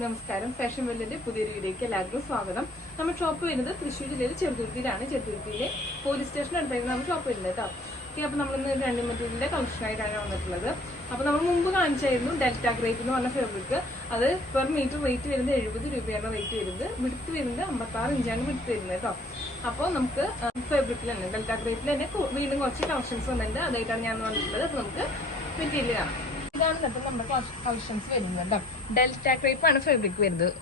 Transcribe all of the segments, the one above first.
നമസ്കാരം. ഫാഷൻ വേൾഡിന്റെ പുതിയൊരു വീഡിയോയ്ക്ക് എല്ലാവർക്കും സ്വാഗതം. നമ്മുടെ ഷോപ്പ് വരുന്നത് തൃശ്ശൂർ ജില്ലയിൽ ചെറുതുരുത്തിയിലാണ്. ചെറുതുരുത്തിയിലെ പോലീസ് സ്റ്റേഷൻ അടുത്തായിരുന്നു നമ്മുടെ ഷോപ്പ് വരുന്നത് കേട്ടോ. ഓക്കെ, അപ്പോൾ നമ്മളിന്ന് റണ്ണിങ് മെറ്റീരിയലിന്റെ കളക്ഷനായിട്ടാണ് വന്നിട്ടുള്ളത്. അപ്പോൾ നമ്മൾ മുമ്പ് കാണിച്ചായിരുന്നു ഡെൽറ്റ ഗ്രേപ്പ് എന്ന് പറഞ്ഞ ഫാബ്രിക്. അത് പെർ മീറ്റർ റേറ്റ് വരുന്നത് 70 രൂപയാണ് റേറ്റ് വരുന്നത്. വിടുത്ത് വരുന്നത് 56 ഇഞ്ചാണ് വിടുത്ത് വരുന്നത് കേട്ടോ. അപ്പോൾ നമുക്ക് ഫാബ്രിക്കിൽ തന്നെ ഡെൽറ്റ ഗ്രേപ്പിൽ തന്നെ വീണ്ടും കുറച്ച് കളക്ഷൻസ് വന്നിട്ടുണ്ട്. അതായിട്ടാണ് ഞാൻ വന്നിട്ടുള്ളത്. അപ്പോൾ നമുക്ക് മെറ്റീരിയൽ കാണാം. ഇതാണ് ഇപ്പം നമ്മുടെ കളക്ഷൻസ് വരുന്നത് കേട്ടോ. ഡെൽറ്റ ക്രേപ്പ് ആണ് ഫാബ്രിക് വരുന്നത്.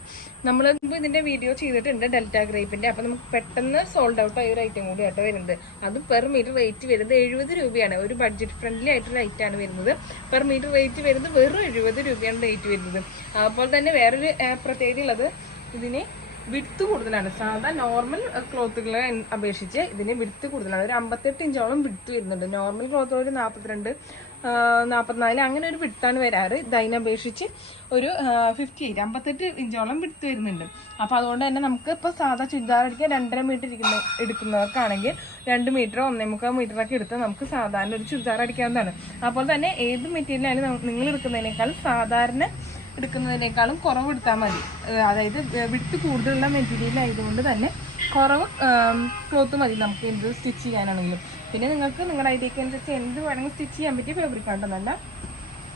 നമ്മൾ ഇതിന്റെ വീഡിയോ ചെയ്തിട്ടുണ്ട് ഡെൽറ്റ ക്രേപ്പിന്റെ. അപ്പൊ നമുക്ക് പെട്ടെന്ന് സോൾഡ് ഔട്ട് ആയ ഒരു ഐറ്റം കൂടി ആയിട്ട് വരുന്നത്. അത് പെർ മീറ്റർ റേറ്റ് വരുന്നത് 70 രൂപയാണ്. ഒരു ബഡ്ജറ്റ് ഫ്രണ്ട്ലി ആയിട്ട് റേറ്റ് ആണ് വരുന്നത്. പെർ മീറ്റർ റേറ്റ് വരുന്നത് വെറും 70 രൂപയാണ് റേറ്റ് വരുന്നത്. അതുപോലെ തന്നെ വേറൊരു പ്രത്യേകത ഉള്ളത്, ഇതിന് വിഡ്ത്ത് കൂടുതലാണ്. സാധാ നോർമൽ ക്ലോത്തുകളെ അപേക്ഷിച്ച് ഇതിന് വിഡ്ത്ത് കൂടുതലാണ്. ഒരു 58 ഇഞ്ചോളം വിഡ്ത്ത് വരുന്നുണ്ട്. നോർമൽ ക്ലോത്ത് ഒരു 42, 44 അങ്ങനെ ഒരു വിഡ്ത്താണ് വരാറ്. ഇതിനപേക്ഷിച്ച് ഒരു 58 ഇഞ്ചോളം വിഡ്ത്ത് വരുന്നുണ്ട്. അപ്പോൾ അതുകൊണ്ട് തന്നെ നമുക്ക് ഇപ്പോൾ സാധാ ചുരിദാർ അടിക്കാൻ 2.5 മീറ്റർ എടുക്കുന്നവർക്കാണെങ്കിൽ 2 മീറ്ററോ 1.25 മീറ്ററൊക്കെ എടുത്ത് നമുക്ക് സാധാരണ ഒരു ചുരിദാർ അടിക്കാവുന്നതാണ്. അപ്പോൾ തന്നെ ഏത് മെറ്റീരിയലായാലും നിങ്ങൾ എടുക്കുന്നതിനേക്കാളും സാധാരണ എടുക്കുന്നതിനേക്കാളും കുറവ് എടുത്താൽ മതി. അതായത് വിഡ്ത്ത് കൂടുതലുള്ള മെറ്റീരിയൽ ആയതുകൊണ്ട് തന്നെ കുറവ് ക്ലോത്ത് മതി നമുക്ക് എന്ത് സ്റ്റിച്ച് ചെയ്യാനാണെങ്കിലും. പിന്നെ നിങ്ങൾക്ക് നിങ്ങളുടെ ഐഡിയക്ക് അനുസരിച്ച് എന്ത് വേണമെങ്കിൽ സ്റ്റിച്ച് ചെയ്യാൻ പറ്റിയ ഫാബ്രിക് ആട്ടോ. നല്ല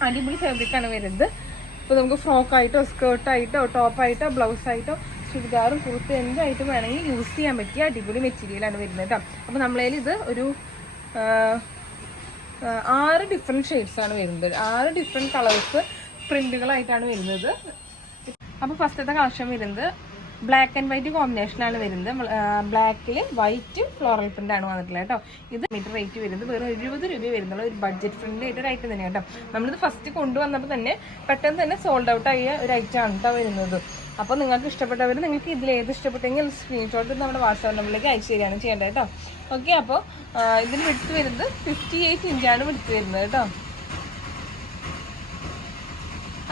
അടിപൊളി ഫാബ്രിക്കാണ് വരുന്നത്. ഇപ്പോൾ നമുക്ക് ഫ്രോക്കായിട്ടോ സ്കേർട്ടായിട്ടോ ടോപ്പായിട്ടോ ബ്ലൗസായിട്ടോ ചുരിദാറും കുർത്ത എന്തായിട്ടും വേണമെങ്കിൽ യൂസ് ചെയ്യാൻ പറ്റിയ അടിപൊളി മെറ്റീരിയലാണ് വരുന്നത് കേട്ടോ. അപ്പോൾ നമ്മളതിൽ ഇത് ഒരു 6 ഡിഫറെൻറ്റ് ഷെയ്ഡ്സാണ് വരുന്നത്. 6 ഡിഫറെൻറ്റ് കളേഴ്സ് പ്രിന്റുകളായിട്ടാണ് വരുന്നത്. അപ്പോൾ ഫസ്റ്റത്തെ കളക്ഷൻ വരുന്നത് ബ്ലാക്ക് ആൻഡ് വൈറ്റ് കോമ്പിനേഷനാണ് വരുന്നത്. ബ്ലാക്കിൽ വൈറ്റ് ഫ്ലോറൽ പ്രിന്റ് ആണ് വന്നിട്ടുള്ളത് കേട്ടോ. ഇത് മീറ്റർ റേറ്റ് വരുന്നത് വെറും 70 രൂപ വരുന്നുള്ള ഒരു ബഡ്ജറ്റ് ഫ്രണ്ട്ലി ആയിട്ട് ഒരു ഐറ്റം തന്നെയാണ് കേട്ടോ. നമ്മളിത് ഫസ്റ്റ് കൊണ്ടുവന്നപ്പോൾ തന്നെ പെട്ടെന്ന് തന്നെ സോൾഡ് ഔട്ട് ആയ ഒരു ഐറ്റം ആണ് കേട്ടോ വരുന്നത്. അപ്പോൾ നിങ്ങൾക്ക് ഇഷ്ടപ്പെട്ടവർ നിങ്ങൾക്ക് ഇതിൽ ഏത് ഇഷ്ടപ്പെട്ടെങ്കിൽ സ്ക്രീൻഷോട്ട് നമ്മുടെ വാട്സാപ്പ് നമ്പറിലേക്ക് അയച്ചു തരികയാണ് ചെയ്യേണ്ടത് കേട്ടോ. ഓക്കെ, അപ്പോൾ ഇതിന് വിടുത്ത് വരുന്നത് 58 ഇഞ്ചാണ് വിടുത്ത് വരുന്നത് കേട്ടോ.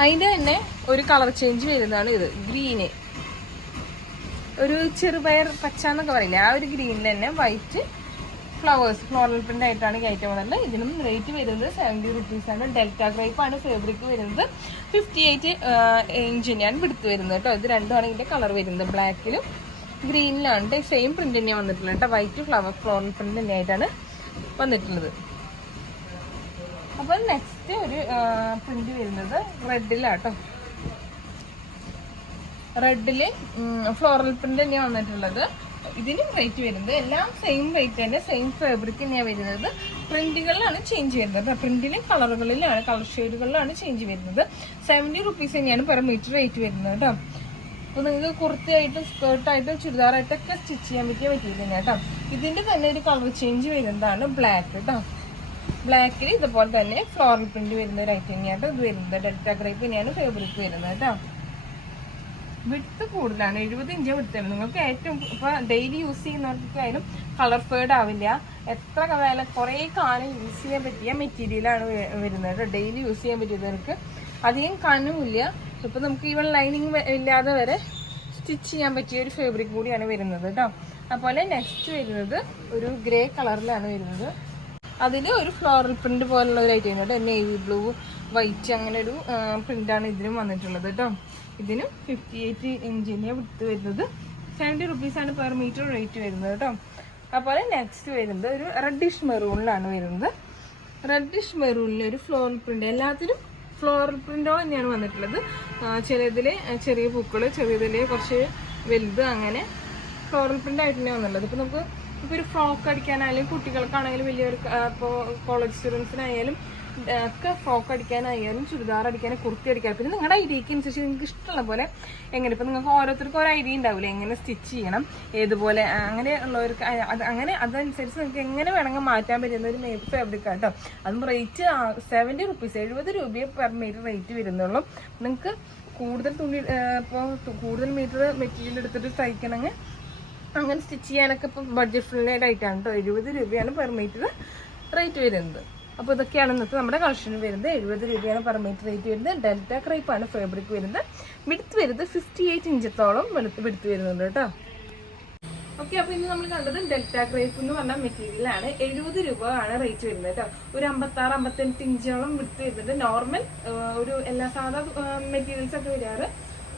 അതിൻ്റെ തന്നെ ഒരു കളർ ചേഞ്ച് വരുന്നതാണ് ഇത്. ഗ്രീന്, ഒരു ചെറുപയർ പച്ച എന്നൊക്കെ പറയില്ലേ, ആ ഒരു ഗ്രീനിൽ തന്നെ വൈറ്റ് ഫ്ലവേഴ്സ് ഫ്ലോറൽ പ്രിന്റ് ആയിട്ടാണ് ഈ ഐറ്റം വന്നത്. ഇതിനും റേറ്റ് വരുന്നത് 70 റുപ്പീസാണ്. ഡെൽറ്റ ക്രേപ്പ് ആണ് ഫാബ്രിക് വരുന്നത്. 58 ഇഞ്ചിനാണ് വിടുത്ത് വരുന്നത് കേട്ടോ. ഇത് രണ്ടുമാണ് ഇതിൻ്റെ കളർ വരുന്നത്. ബ്ലാക്കിലും ഗ്രീനിലാണ് സെയിം പ്രിന്റ് തന്നെയാണ് വന്നിട്ടുള്ളത് കേട്ടോ. വൈറ്റ് ഫ്ലോറൽ പ്രിന്റ് തന്നെയായിട്ടാണ് വന്നിട്ടുള്ളത്. അപ്പോൾ നെക്സ്റ്റ് ഒരു പ്രിന്റ് വരുന്നത് റെഡിലാട്ടോ. റെഡില് ഫ്ലോറൽ പ്രിന്റ് തന്നെയാണ് വന്നിട്ടുള്ളത്. ഇതിനും റേറ്റ് വരുന്നത് എല്ലാം സെയിം റേറ്റ് തന്നെ, സെയിം ഫാബ്രിക് തന്നെയാണ് വരുന്നത്. പ്രിന്റുകളിലാണ് ചേഞ്ച് വരുന്നത്. പ്രിന്റിലും കളറുകളിലാണ്, കളർ ഷെയ്ഡുകളിലാണ് ചേഞ്ച് വരുന്നത്. 70 റുപ്പീസ് തന്നെയാണ് പെർ മീറ്റർ റേറ്റ് വരുന്നത് കേട്ടോ. അപ്പോൾ നിങ്ങൾക്ക് കുർത്തയായിട്ടും സ്കേർട്ടായിട്ടും ചുരിദാറായിട്ടൊക്കെ സ്റ്റിച്ച് ചെയ്യാൻ പറ്റിയ മെറ്റീരിയൽ തന്നെയാണ് കേട്ടോ. ഇതിൻ്റെ തന്നെ ഒരു കളർ ചേഞ്ച് വരുന്നതാണ് ബ്ലാക്ക് കേട്ടോ. ബ്ലാക്കിൽ ഇതുപോലെ തന്നെ ഫ്ലോറൽ പ്രിന്റ് വരുന്ന ഒരു ഐറ്റം തന്നെയാണ് ഇത് വരുന്നത്. ഡെൽറ്റ ക്രേപ്പ് തന്നെയാണ് ഫാബ്രിക് വരുന്നത് കേട്ടോ. വിഡ്ത്ത് കൂടുതലാണ്, 70 ഇഞ്ച് വിടുത്താണ്. നിങ്ങൾക്ക് ഏറ്റവും ഇപ്പോൾ ഡെയിലി യൂസ് ചെയ്യുന്നവർക്കായാലും കളർ ഫേഡ് ആവില്ല. എത്ര വില കുറേ കാലം യൂസ് ചെയ്യാൻ പറ്റിയ മെറ്റീരിയലാണ് വരുന്നത്. ഡെയിലി യൂസ് ചെയ്യാൻ പറ്റിയവർക്ക് അധികം കനമില്ല. ഇപ്പോൾ നമുക്ക് ഈവൻ ലൈനിങ് ഇല്ലാതെ വരെ സ്റ്റിച്ച് ചെയ്യാൻ പറ്റിയ ഒരു ഫാബ്രിക് കൂടിയാണ് വരുന്നത് കേട്ടോ. അതുപോലെ നെക്സ്റ്റ് വരുന്നത് ഒരു ഗ്രേ കളറിലാണ് വരുന്നത്. അതിൽ ഒരു ഫ്ലോറൽ പ്രിന്റ് പോലുള്ള ഒരു ഐറ്റം ഉണ്ട്. നേവി ബ്ലൂ വൈറ്റ് അങ്ങനെ ഒരു പ്രിന്റാണ് ഇതിനും വന്നിട്ടുള്ളത് കേട്ടോ. ഇതിനും 58 ഇഞ്ചിൻ്റെ വിടുത്ത് വരുന്നത്. 70 റുപ്പീസാണ് പെർ മീറ്റർ റേറ്റ് വരുന്നത് കേട്ടോ. അതുപോലെ നെക്സ്റ്റ് വരുന്നത് ഒരു റെഡിഷ് മെറൂണിലാണ് വരുന്നത്. റെഡിഷ് മെറൂണിൽ ഒരു ഫ്ലോറൽ പ്രിന്റ്, എല്ലാത്തിനും ഫ്ലോറൽ പ്രിന്റോ തന്നെയാണ് വന്നിട്ടുള്ളത്. ചിലതിൽ ചെറിയ പൂക്കൾ, ചെറിയതിൽ കുറച്ച് വലുത്, അങ്ങനെ ഫ്ലോറൽ പ്രിന്റ് ആയിട്ട് തന്നെയാണ് വന്നുള്ളത്. ഇപ്പോൾ നമുക്ക് ഇപ്പോൾ ഒരു ഫ്രോക്ക് അടിക്കാനായാലും കുട്ടികൾക്കാണെങ്കിലും വലിയൊരു ഇപ്പോൾ കോളേജ് സ്റ്റുഡൻസിനായാലും ഒക്കെ ഫ്രോക്ക് അടിക്കാനായാലും ചുരിദാർ അടിക്കാനും കുർത്തി അടിക്കാനും പിന്നെ നിങ്ങളുടെ ഐഡിയക്ക് അനുസരിച്ച് നിങ്ങൾക്ക് ഇഷ്ടമുള്ള പോലെ എങ്ങനെ ഇപ്പോൾ നിങ്ങൾക്ക് ഓരോരുത്തർക്കും ഒരു ഐഡിയ ഉണ്ടാവില്ലേ എങ്ങനെ സ്റ്റിച്ച് ചെയ്യണം, ഏതുപോലെ അങ്ങനെ ഉള്ളവർക്ക് അങ്ങനെ അതനുസരിച്ച് നിങ്ങൾക്ക് എങ്ങനെ വേണമെങ്കിൽ മാറ്റാൻ പറ്റുന്ന ഒരു ഫാബ്രിക് കേട്ടോ. അതും റേറ്റ് 70 റുപ്പീസ് 70 രൂപയെ പെർ മീറ്റർ റേറ്റ് വരുന്നുള്ളൂ. നിങ്ങൾക്ക് കൂടുതൽ തുണി ഇപ്പോൾ കൂടുതൽ മീറ്റർ മെറ്റീരിയൽ എടുത്തിട്ട് തയ്ക്കണമെങ്കിൽ അങ്ങനെ സ്റ്റിച്ച് ചെയ്യാനൊക്കെ ഇപ്പോൾ ബഡ്ജറ്റ് ഫ്രണ്ട്ലി ആയിട്ടാണ് കേട്ടോ. 70 രൂപയാണ് പെർ മീറ്റർ റേറ്റ് വരുന്നത്. അപ്പോൾ ഇതൊക്കെയാണ് ഇന്നത്തെ നമ്മുടെ കളക്ഷന് വരുന്നത്. 70 രൂപയാണ് പെർ മീറ്റർ റേറ്റ് വരുന്നത്. ഡെൽറ്റ ക്രേപ്പാണ് ഫാബ്രിക് വരുന്നത്. വിടുത്ത് വരുന്നത് 58 ഇഞ്ചത്തോളം വിടുത്ത് വരുന്നുണ്ട് കേട്ടോ. ഓക്കെ, അപ്പോൾ ഇന്ന് നമ്മൾ കണ്ടത് ഡെൽറ്റ ക്രേപ്പ് എന്ന് പറഞ്ഞ മെറ്റീരിയലാണ്. 70 രൂപ ആണ് റേറ്റ് വരുന്നത് കേട്ടോ. ഒരു 56-58 ഇഞ്ചോളം വിടുത്ത് വരുന്നത്. നോർമൽ ഒരു എല്ലാ സാധാ മെറ്റീരിയൽസ് ഒക്കെ വരാറ്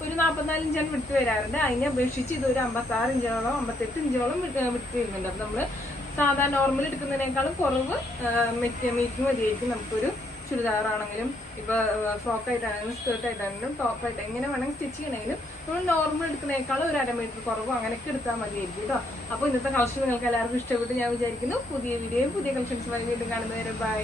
ഒരു 44 ഇഞ്ചാണ് വിട്ട് വരാറുണ്ട്. അതിനെ അപേക്ഷിച്ച് ഇതൊരു 56 ഇഞ്ചോളം 58 ഇഞ്ചോളം വിട്ട് വരുന്നുണ്ട്. അപ്പം നമ്മൾ സാധാരണ നോർമൽ എടുക്കുന്നതിനേക്കാളും കുറവ് മേക്കിംഗ് മതിയായിരിക്കും നമുക്കൊരു ചുരിദാറാണെങ്കിലും ഇപ്പൊ ഫ്രോക്ക് ആയിട്ടാണെങ്കിലും സ്കേർട്ട് ആയിട്ടാണെങ്കിലും ടോപ്പ് ആയിട്ട് എങ്ങനെ വേണമെങ്കിൽ സ്റ്റിച്ച് ചെയ്യണമെങ്കിലും നമ്മൾ നോർമൽ എടുക്കുന്നതിനേക്കാളും ഒരു 1/2 മീറ്റർ കുറവ് അങ്ങനെയൊക്കെ എടുത്താൽ മതിയായിരിക്കും കേട്ടോ. അപ്പോൾ ഇന്നത്തെ കളക്ഷൻ നിങ്ങൾക്ക് എല്ലാവർക്കും ഇഷ്ടപ്പെട്ട് ഞാൻ വിചാരിക്കുന്നു. പുതിയ വീഡിയോയും പുതിയ കളക്ഷൻസുമായി വീണ്ടും കാണുന്നവരെ ബൈ.